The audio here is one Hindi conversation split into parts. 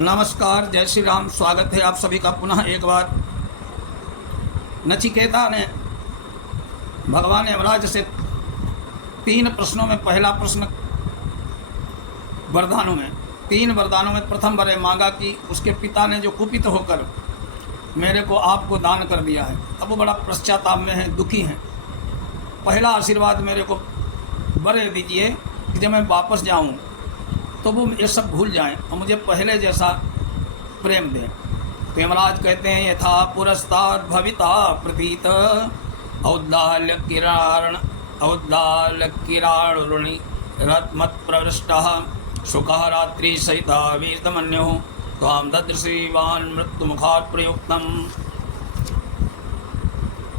नमस्कार, जय श्री राम। स्वागत है आप सभी का पुनः एक बार। नचिकेता ने भगवान यमराज से 3 प्रश्नों में, पहला प्रश्न वरदानों में, 3 वरदानों में प्रथम वर मांगा कि उसके पिता ने जो कुपित होकर मेरे को आपको दान कर दिया है, अब वो बड़ा पश्चाताप में है, दुखी हैं। पहला आशीर्वाद मेरे को वर दीजिए कि जब मैं वापस जाऊं तो वो ये सब भूल जाएं और मुझे पहले जैसा प्रेम दें। तो यमराज कहते हैं, यथा पुरस्ताद भविता प्रतीत औद्दाल्य किराणुरुणि रत्मत् प्रवृष्टः शुकः रात्रि सहिता वीरतमन्यो त्वां ददृशीवान् मृत्यु मुखात् प्रयुक्तम्।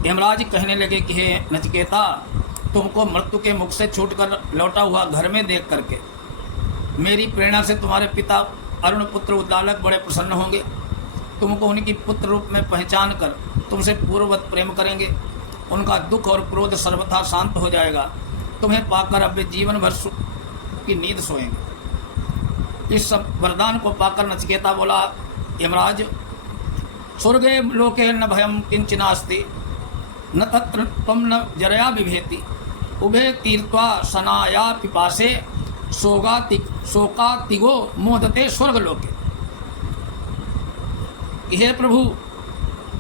यमराज कहने लगे कि हे नचिकेता, तुमको मृत्यु के मुख से छूटकर लौटा हुआ घर में देख करके मेरी प्रेरणा से तुम्हारे पिता अरुण पुत्र उद्दालक बड़े प्रसन्न होंगे। तुमको उनकी पुत्र रूप में पहचान कर तुमसे पूर्ववत प्रेम करेंगे। उनका दुख और क्रोध सर्वथा शांत हो जाएगा। तुम्हें पाकर अब वे जीवन भर सुख की नींद सोएंगे। इस सब वरदान को पाकर नचिकेता बोला, यमराज, स्वर्गे लोके न भयम किंचनास्ति न तत्र त्वं न जरया बिभेति उभे तीर्त्वा सनाया पिपासे शोकातिगो मोदते स्वर्गलोके। हे प्रभु,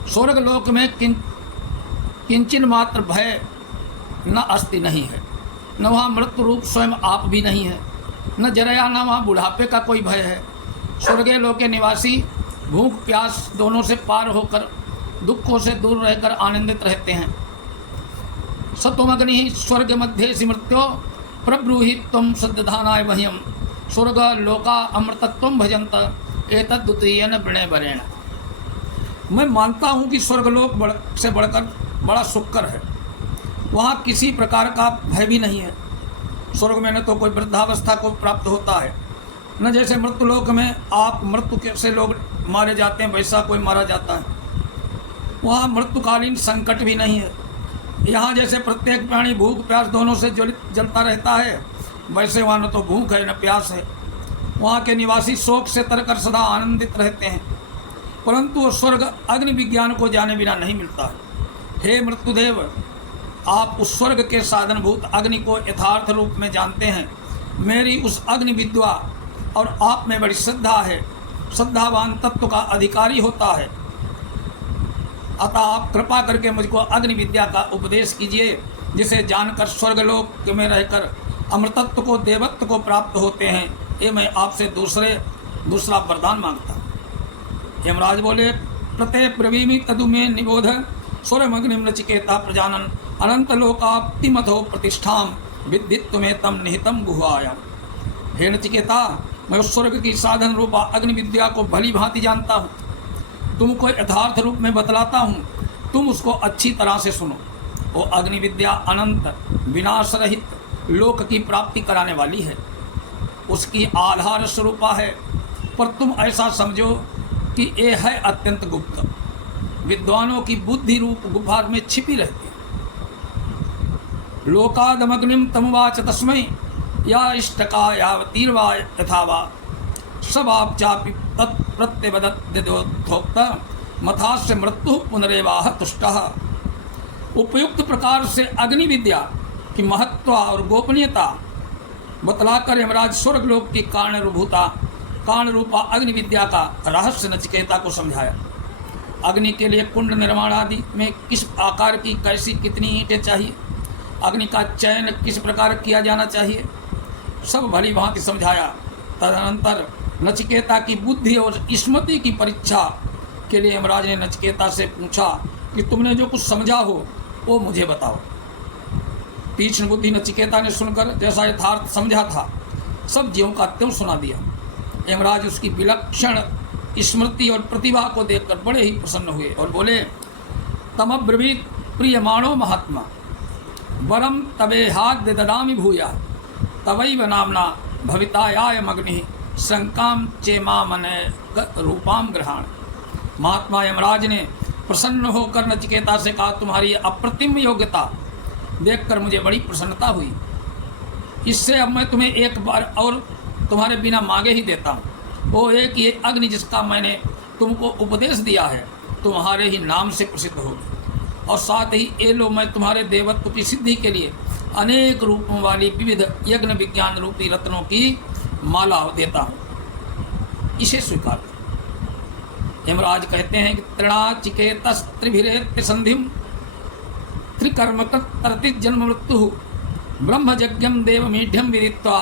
स्वर्गलोक में किंचन मात्र भय न अस्ति, नहीं है। न वहाँ मृत्यु रूप स्वयं आप भी नहीं है, न जरया, न वहाँ बुढ़ापे का कोई भय है। स्वर्गे लोके निवासी भूख प्यास दोनों से पार होकर दुखों से दूर रहकर आनंदित रहते हैं। सत्वमग्नि स्वर्ग मध्य स्मृत्यो प्रब्रूहि त्वं सद्धानाय मह्यम स्वर्ग लोका अमृतत्वं भजंत एतद्द्वितीयेन वृणेवरेण। मैं मानता हूँ कि स्वर्गलोक से बढ़कर बड़ा सुखकर है। वहाँ किसी प्रकार का भय भी नहीं है। स्वर्ग में न तो कोई वृद्धावस्था को प्राप्त होता है, न जैसे मृत्युलोक में आप मृत्यु से लोग मारे जाते हैं वैसा कोई मारा जाता है। वहाँ मृत्युकालीन संकट भी नहीं है। यहाँ जैसे प्रत्येक प्राणी भूख प्यास दोनों से जलता रहता है, वैसे वहाँ न तो भूख है न प्यास है। वहाँ के निवासी शोक से तरकर सदा आनंदित रहते हैं, परंतु वो स्वर्ग अग्नि विज्ञान को जाने बिना नहीं मिलता है। हे मृत्युदेव, आप उस स्वर्ग के साधनभूत अग्नि को यथार्थ रूप में जानते हैं। मेरी उस अग्नि विद्या और आप में बड़ी श्रद्धा है। श्रद्धावान तत्व का अधिकारी होता है। अतः आप कृपा करके मुझको अग्नि विद्या का उपदेश कीजिए, जिसे जानकर स्वर्गलोक में रहकर अमृतत्व को, देवत्व को प्राप्त होते हैं। ये मैं आपसे दूसरा वरदान मांगता हूँ। यमराज बोले, प्रते ब्रवीमि तदु में निबोध स्वरमग्निम नचिकेता प्रजानन अनंत लोकाप्तिमथो प्रतिष्ठाम विद्धित्व में तम निहितम गुहायाम। हे नचिकेता, मैं उस स्वर्ग की साधन रूपा अग्नि विद्या को भली भांति जानता हूँ। तुमको यथार्थ रूप में बतलाता हूँ, तुम उसको अच्छी तरह से सुनो। वो अग्नि विद्या अनंत विनाश रहित लोक की प्राप्ति कराने वाली है। उसकी आधार स्वरूपा है, पर तुम ऐसा समझो कि ये है अत्यंत गुप्त, विद्वानों की बुद्धि रूप गुफा में छिपी रहती है। लोकादमग्निम तमुवाच तस्मै या इष्टका यावतीर्वा यथावा सब आप चापि तत्प्रत्यवदोक्त मथास्य मृत्यु पुनरेवाह तुष्टः। उपयुक्त प्रकार से अग्नि विद्या की महत्व और गोपनीयता बतलाकर यमराज स्वर्गलोक की कारण रूपा अग्नि विद्या का रहस्य नचिकेता को समझाया। अग्नि के लिए कुंड निर्माण आदि में किस आकार की कैसी कितनी ईंटें चाहिए, अग्नि का चयन किस प्रकार किया जाना चाहिए, सब भली भांति समझाया। तदनंतर नचिकेता की बुद्धि और स्मृति की परीक्षा के लिए यमराज ने नचिकेता से पूछा कि तुमने जो कुछ समझा हो वो मुझे बताओ। तीक्ष्ण बुद्धि नचिकेता ने सुनकर जैसा यथार्थ समझा था सब ज्यों का त्यों सुना दिया। यमराज उसकी विलक्षण स्मृति और प्रतिभा को देखकर बड़े ही प्रसन्न हुए और बोले, तमब्रवीत प्रियमाणो महात्मा वरम तबेहाद्य ददामि भूया तवैव नामना भवितायाय मग्नि शंकाम चेमा मने रूपाम ग्रहण। महात्मा यमराज ने प्रसन्न होकर नचिकेता से कहा, तुम्हारी अप्रतिम योग्यता देखकर मुझे बड़ी प्रसन्नता हुई। इससे अब मैं तुम्हें एक बार और तुम्हारे बिना मांगे ही देता हूँ। वो एक ये अग्नि जिसका मैंने तुमको उपदेश दिया है तुम्हारे ही नाम से प्रसिद्ध होगी। और साथ ही ये लो मैं तुम्हारे देवत्व की सिद्धि के लिए अनेक रूपों वाली विविध यज्ञ विज्ञान रूपी रत्नों की माला देता हूँ, इसे स्वीकार करो। यमराज कहते हैं कि तृणाचिकेतस त्रिभिरेत्य संधिम त्रिकर्मकृत तरतित जन्म मृत्यु ब्रह्मयज्ञम देवमीढ्यम विदित्वा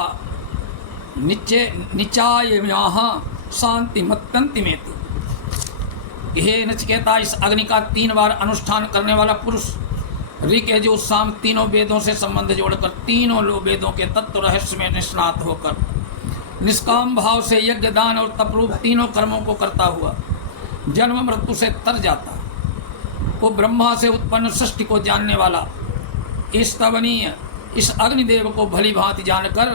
निचायम्याह शांति मत्तंति मेति। हे नचिकेता, इस अग्नि का 3 बार अनुष्ठान करने वाला पुरुष ऋक यजुः साम तीनों वेदों से संबंध जोड़कर तीनों वेदों के तत्व रहस्य में निष्णात होकर निष्काम भाव से यज्ञ दान और तपरूप तीनों कर्मों को करता हुआ जन्म मृत्यु से तर जाता। वो ब्रह्मा से उत्पन्न सृष्टि को जानने वाला इस स्तवनीय इस अग्निदेव को भली भांति जानकर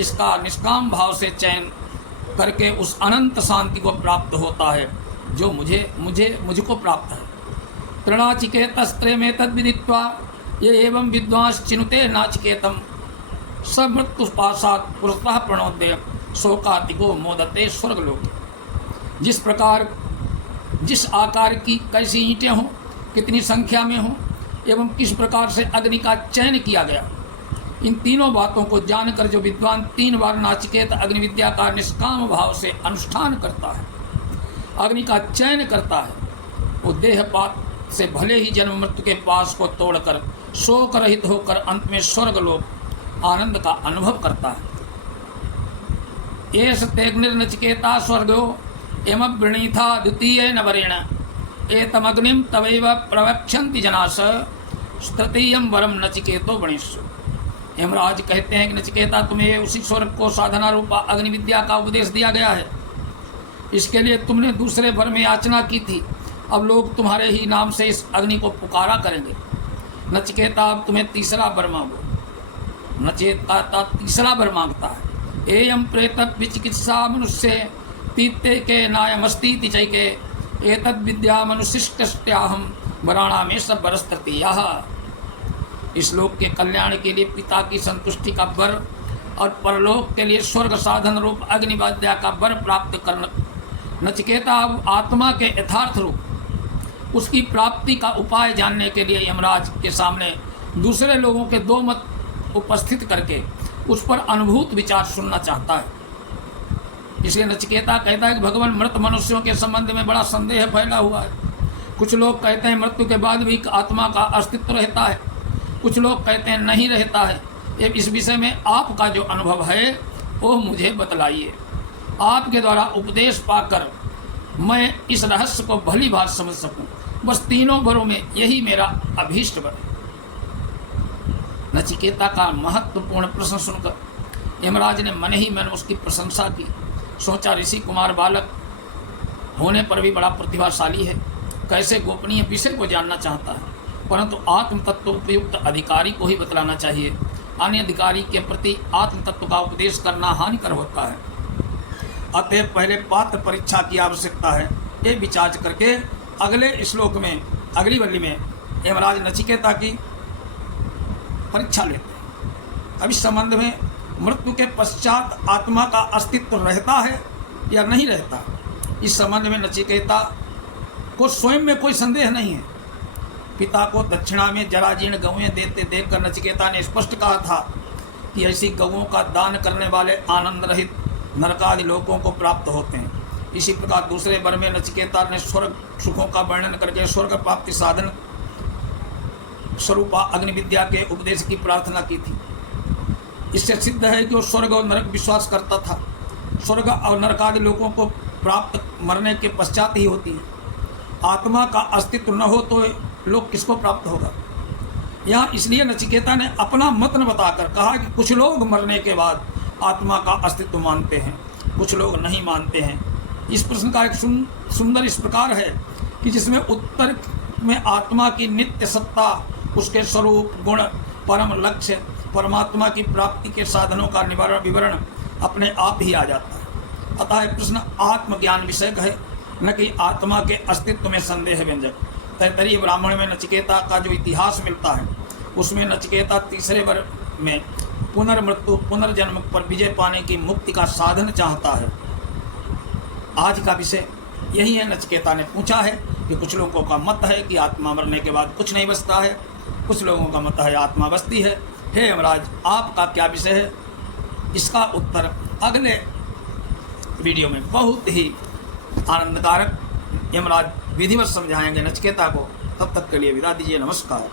इसका निष्काम भाव से चयन करके उस अनंत शांति को प्राप्त होता है जो मुझको प्राप्त है। तृणाचिकेतस्त्रे में तद विदित्वा ये एवं विद्वांस चिनुते नाचिकेतम समृत्युपासात् पुरतः प्रणोदय शोकातिको मोदते स्वर्गलोक। जिस आकार की कैसी ईंटें हों, कितनी संख्या में हों एवं किस प्रकार से अग्नि का चयन किया गया, इन तीनों बातों को जानकर जो विद्वान 3 बार नाचिकेत अग्नि विद्या का निष्काम भाव से अनुष्ठान करता है, अग्नि का चयन करता है, वो देहपात से भले ही जन्म मृत्यु के पास को तोड़कर शोक रहित होकर अंत में स्वर्गलोक आनंद का अनुभव करता है। एष तेऽग्निर्नचिकेता स्वर्गो यमवृणीथा द्वितीयेन वरेण एतमग्निं तवैव प्रवक्ष्यन्ति जनास तृतीयं वरम नचिकेतो वणिष्यु। यमराज कहते हैं कि नचिकेता, तुम्हें उसी स्वर्ग को साधना रूपा अग्नि विद्या का उपदेश दिया गया है। इसके लिए तुमने दूसरे वर में याचना की थी, अब लोग तुम्हारे ही नाम से इस अग्नि को पुकारा करेंगे। नचिकेता, अब तुम्हें तीसरा वर मांगो। नचिकेता तीसरा वर मांगता है। एयं प्रेत विचिकित्सा मनुष्य तीते के नायमस्तीति चैके एतद् विद्या मनुशिष्टस्त्याहम वराणा में सब बरस तृतीया। इस लोक के कल्याण के लिए पिता की संतुष्टि का वर और परलोक के लिए स्वर्ग साधन रूप अग्नि विद्या का वर प्राप्त करना। नचिकेता, अब आत्मा के यथार्थ रूप उसकी प्राप्ति का उपाय जानने के लिए यमराज के सामने दूसरे लोगों के 2 मत उपस्थित करके उस पर अनुभूत विचार सुनना चाहता है। इसलिए नचिकेता कहता है कि भगवान, मृत मनुष्यों के संबंध में बड़ा संदेह फैला हुआ है। कुछ लोग कहते हैं मृत्यु के बाद भी आत्मा का अस्तित्व रहता है, कुछ लोग कहते हैं नहीं रहता है। इस विषय में आपका जो अनुभव है वो मुझे बतलाइए। आपके द्वारा उपदेश पाकर मैं इस रहस्य को भली भांति समझ सकूं। बस तीनों वरों में यही मेरा अभीष्ट वर है। नचिकेता का महत्वपूर्ण प्रश्न सुनकर यमराज ने मन ही मन उसकी प्रशंसा की। सोचा, ऋषि कुमार बालक होने पर भी बड़ा प्रतिभाशाली है, कैसे गोपनीय विषय को जानना चाहता है, परंतु आत्म तत्व उपयुक्त अधिकारी को ही बतलाना चाहिए। अन्य अधिकारी के प्रति आत्म तत्व का उपदेश करना हानिकर होता है। अतः पहले पात्र परीक्षा की आवश्यकता है। ये विचार करके अगले श्लोक में, अगली वल्ली में यमराज नचिकेता की परीक्षा लेते हैं। अब इस संबंध में मृत्यु के पश्चात आत्मा का अस्तित्व रहता है या नहीं रहता, इस संबंध में नचिकेता को स्वयं में कोई संदेह नहीं है। पिता को दक्षिणा में जराजीर्ण गौएं देते देखकर नचिकेता ने स्पष्ट कहा था कि ऐसी गौओं का दान करने वाले आनंद रहित नरकादि लोकों को प्राप्त होते हैं। इसी प्रकार दूसरे वर में नचिकेता ने स्वर्ग सुखों का वर्णन करके स्वर्ग प्राप्ति साधन स्वरूपा अग्नि विद्या के उपदेश की प्रार्थना की थी। इससे सिद्ध है कि वो स्वर्ग और नरक विश्वास करता था। स्वर्ग और नरकादि लोगों को प्राप्त मरने के पश्चात ही होती है। आत्मा का अस्तित्व न हो तो लोग किसको प्राप्त होगा। यहाँ इसलिए नचिकेता ने अपना मत न बताकर कहा कि कुछ लोग मरने के बाद आत्मा का अस्तित्व मानते हैं, कुछ लोग नहीं मानते हैं। इस प्रश्न का एक सुंदर इस प्रकार है कि जिसमें उत्तर में आत्मा की नित्य सत्ता, उसके स्वरूप, गुण, परम लक्ष्य, परमात्मा की प्राप्ति के साधनों का विवरण अपने आप ही आ जाता है। अतः प्रश्न आत्मज्ञान विषयक है, न कि आत्मा के अस्तित्व में संदेह व्यंजक। तैत्तरीय ब्राह्मण में नचिकेता का जो इतिहास मिलता है उसमें नचिकेता तीसरे वर में पुनर्मृत्यु पुनर्जन्म पर विजय पाने की मुक्ति का साधन चाहता है। आज का विषय यही है। नचिकेता ने पूछा है कि कुछ लोगों का मत है कि आत्मा मरने के बाद कुछ नहीं बचता है, कुछ लोगों का मत है आत्मा बचती है। हे यमराज, आपका क्या विषय है? इसका उत्तर अगले वीडियो में बहुत ही आनंदकारक यमराज विधिवत समझाएंगे नचिकेता को। तब तक के लिए विदा दीजिए। नमस्कार।